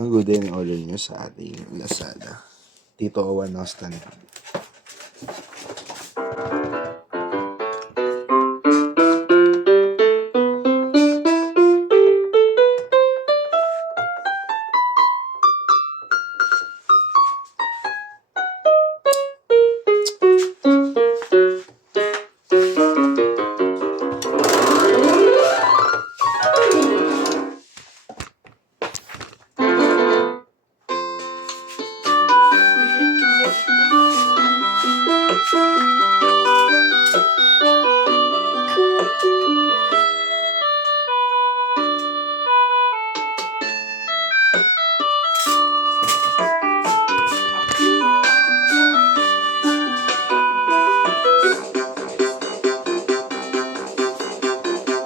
ang good din order nyo sa ating Lazada. Tito Owen Austin.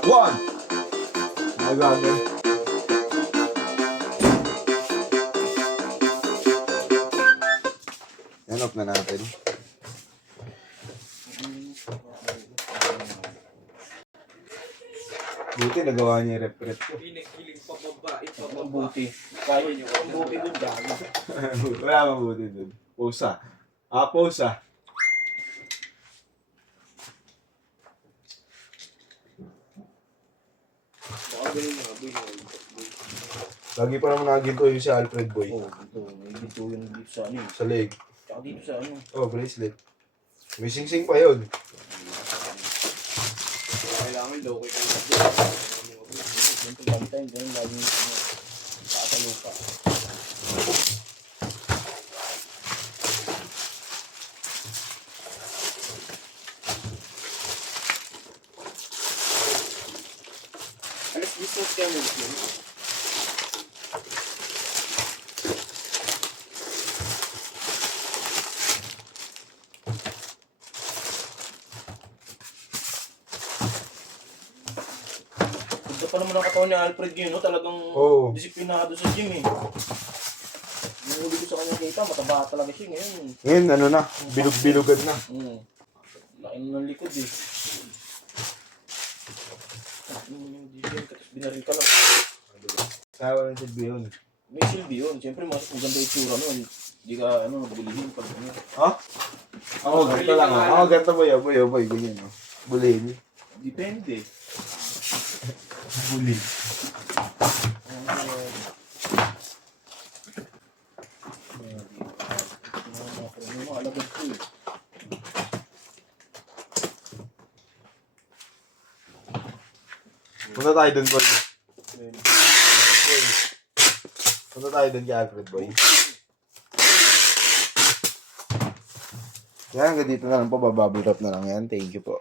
One! Nagagawin. Yan, off na natin. Buti nagawa niya yung rep-rep ko. Pinagiling pa babae pa Ang buti. Kaya nyo. Ang buti dun dyan. Wala mang buti dun. Posa. Posa. Baka ganun nga. Lagi pa naman naginto yung si Alfred Boy. Oo, ito. May dito yung dito sa ano. Sa leg. Tsaka dito sa ano. Oh, bracelet. May sing-sing pa yun. Kailangan low kay kayo. Siyempre, one time, ganun lagi yung ano. Saka sa lupa. Alas distance kaya mo yun. Ganda pa naman ang katawan ni Alfred ngayon, no? Talagang disiplinado sa gym eh. Yung huli ko sa kanya kita, mataba talaga siya ngayon. Ngayon, ano na, bilog-bilogan na. Laki na ng likod eh. Tapos binaril ka lang. Sawa ng silbi yun. May silbi yun. Siyempre, mas maganda yung tsura nun. Hindi ka, bulihin pag ano. Ha? Ako, ganito lang ha. Ako, ganito boy. Ganyan, no? Bulihin. Depende. Buli. Alagad ko eh. Punta tayo dun, boy. Punta tayo dun kay Alfred, boy. Yan, hanggang dito na lang po. Bababble wrap na lang yan. Thank you po.